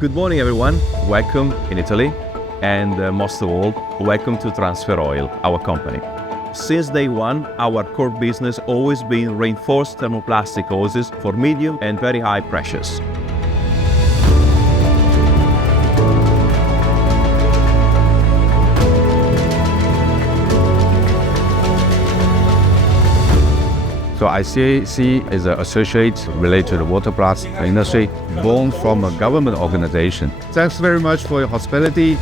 Good morning, everyone. Welcome in Italy, and most of all, welcome to Transfer Oil, our company. Since day one, our core business always been reinforced thermoplastic hoses for medium and very high pressures. So ICAC is an associate related to the water plus industry, born from a government organization. Thanks very much for your hospitality.